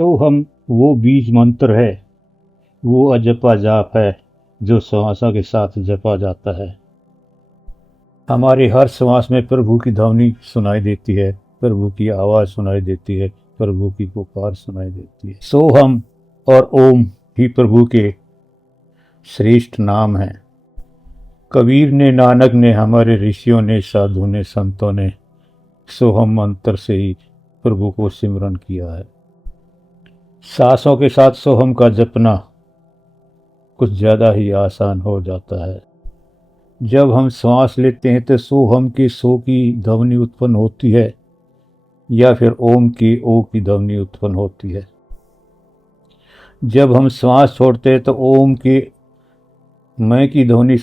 तो हम वो बीज मंत्र है, वो अजपा जाप है जो श्वासों के साथ जपा जाता है। हमारे हर श्वास में प्रभु की ध्वनि सुनाई देती है, प्रभु की आवाज सुनाई देती है, प्रभु की पुकार सुनाई देती है। सोहम और ओम ही प्रभु के श्रेष्ठ नाम हैं। कबीर ने, नानक ने, हमारे ऋषियों ने, साधु ने, संतों ने सोहम मंत्र से ही प्रभु को सिमरन किया है। सांसों के साथ सोहम का जपना कुछ ज्यादा ही आसान हो जाता है। जब हम श्वास लेते हैं तो सोहम की सो की ध्वनि उत्पन्न होती है या फिर ओम की ओ की ध्वनि उत्पन्न होती है। जब हम श्वास छोड़ते हैं तो ओम की मैं की ध्वनि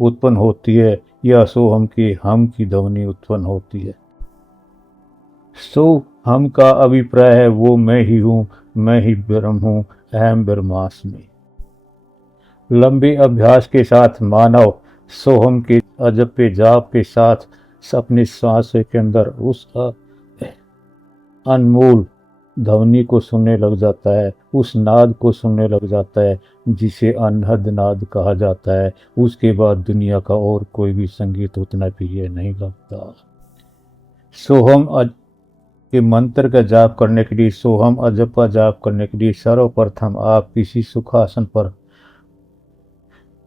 उत्पन्न होती है या सोहम की हम की ध्वनि उत्पन्न होती है। सो हम का अभिप्राय है वो मैं ही हूँ, मैं ही ब्रह्म हूँ, अहम ब्रह्मास्मि। लंबे अभ्यास के साथ मानव सोहम के अजपे जाप के साथ अपने श्वास के अंदर उस अनमोल ध्वनि को सुनने लग जाता है, उस नाद को सुनने लग जाता है जिसे अनहद नाद कहा जाता है। उसके बाद दुनिया का और कोई भी संगीत उतना प्रिय नहीं लगता। सोहम के मंत्र का जाप करने के लिए, सोहम अजपा जाप करने के लिए सर्वप्रथम आप किसी सुखासन पर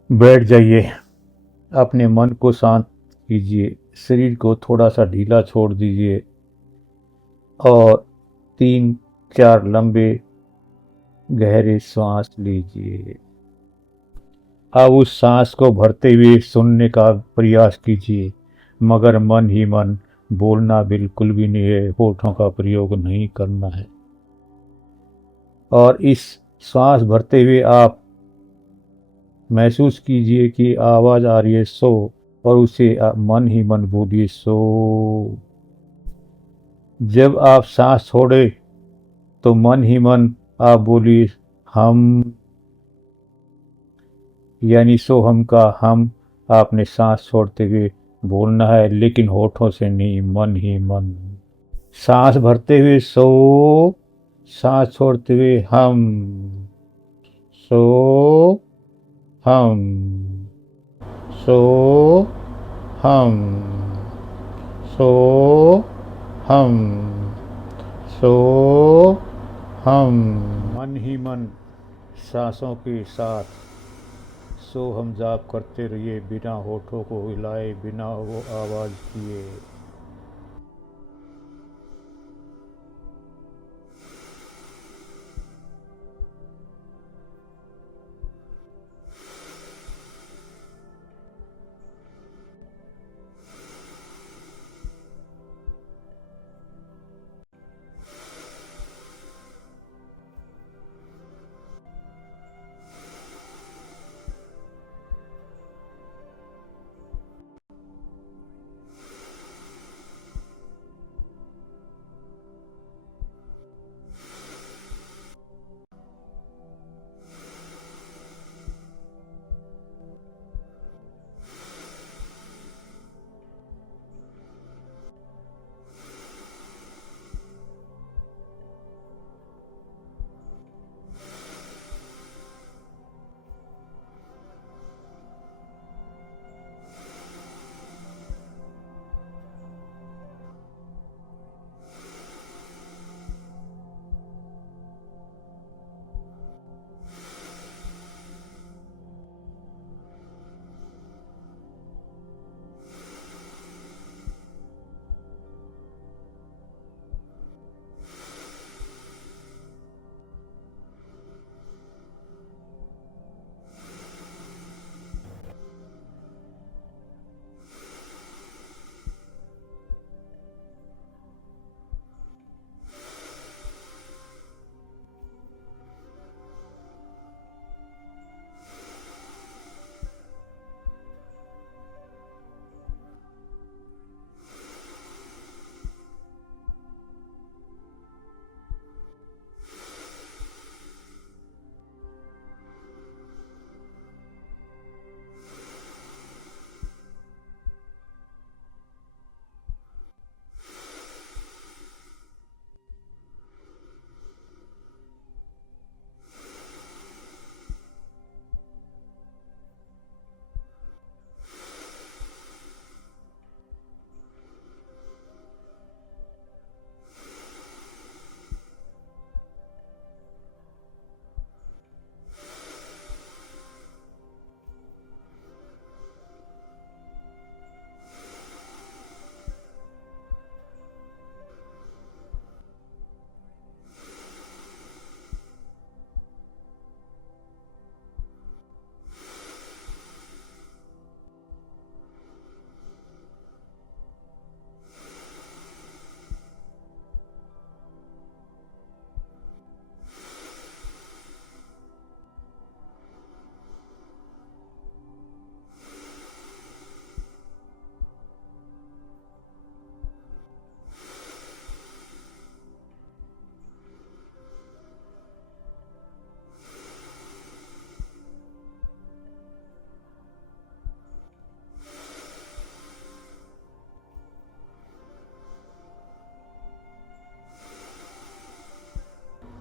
बैठ जाइए। अपने मन को शांत कीजिए, शरीर को थोड़ा सा ढीला छोड़ दीजिए और 3-4 लंबे गहरे सांस लीजिए। अब उस सांस को भरते हुए सुनने का प्रयास कीजिए, मगर मन ही मन, बोलना बिल्कुल भी नहीं है, होठों का प्रयोग नहीं करना है। और इस सांस भरते हुए आप महसूस कीजिए कि आवाज आ रही है सो, और उसे आप मन ही मन बोलिए सो। जब आप सांस छोड़े तो मन ही मन आप बोलिए हम, यानी सोहम का हम आपने सांस छोड़ते हुए बोलना है, लेकिन होठों से नहीं, मन ही मन। सांस भरते हुए सो, सांस छोड़ते हुए हम, सो हम, सो हम, सो हम, सो हम। मन ही मन सांसों के साथ सो हम जाप करते रहिए, बिना होठों को हिलाए, बिना वो आवाज किए।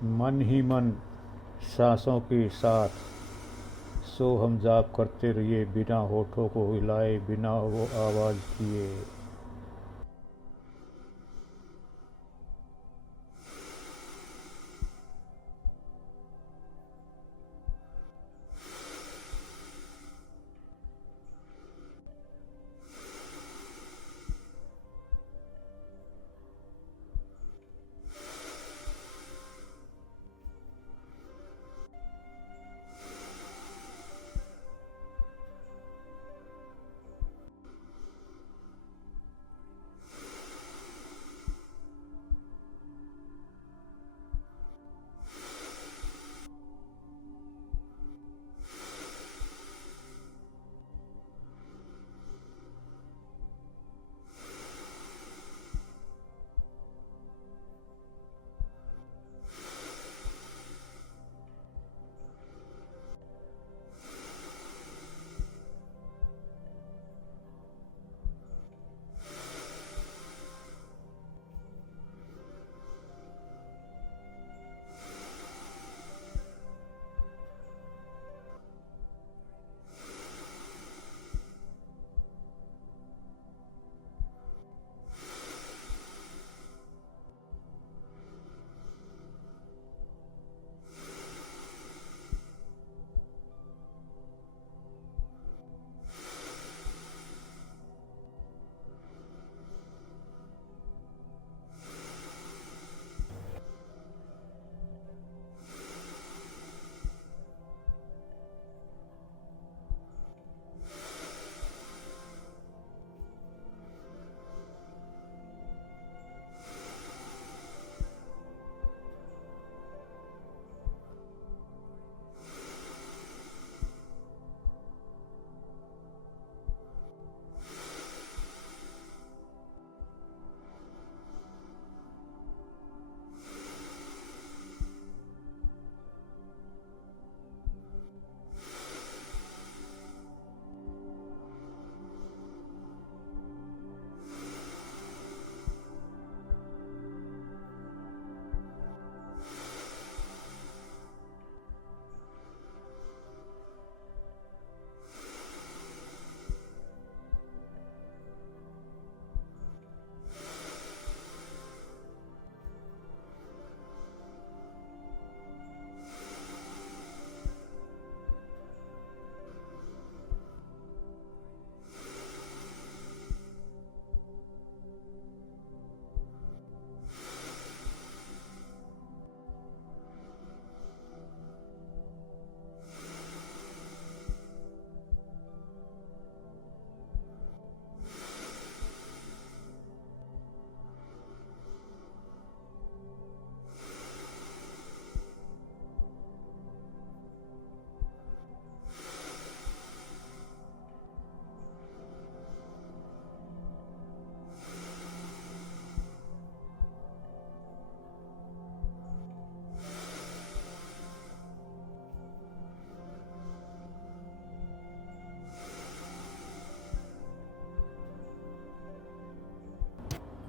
मन ही मन सांसों के साथ सो हम जाप करते रहिए, बिना होठों को हिलाए, बिना वो आवाज़ किए।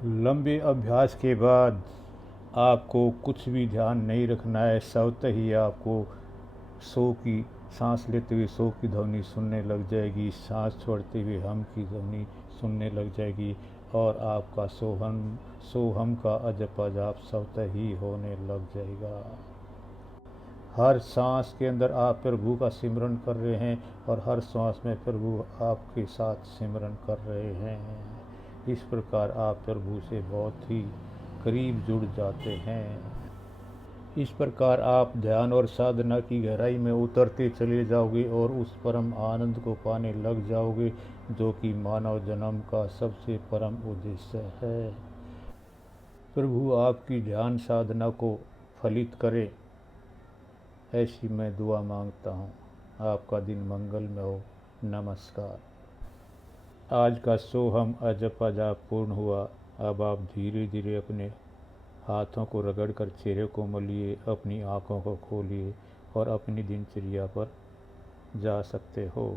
लंबे अभ्यास के बाद आपको कुछ भी ध्यान नहीं रखना है, स्वतः ही आपको सो की सांस लेते हुए सो की ध्वनि सुनने लग जाएगी, सांस छोड़ते हुए हम की ध्वनि सुनने लग जाएगी और आपका सोहम का अजप अजाप स्वतः ही होने लग जाएगा। हर सांस के अंदर आप प्रभु का सिमरन कर रहे हैं और हर सांस में प्रभु आपके साथ सिमरन कर रहे हैं। इस प्रकार आप प्रभु से बहुत ही करीब जुड़ जाते हैं। इस प्रकार आप ध्यान और साधना की गहराई में उतरते चले जाओगे और उस परम आनंद को पाने लग जाओगे जो कि मानव जन्म का सबसे परम उद्देश्य है। प्रभु आपकी ध्यान साधना को फलित करे, ऐसी मैं दुआ मांगता हूँ। आपका दिन मंगलमय हो। नमस्कार। आज का सोहम अजप अजाप पूर्ण हुआ। अब आप धीरे धीरे अपने हाथों को रगड़कर चेहरे को मलिए, अपनी आँखों को खोलिए और अपनी दिनचर्या पर जा सकते हो।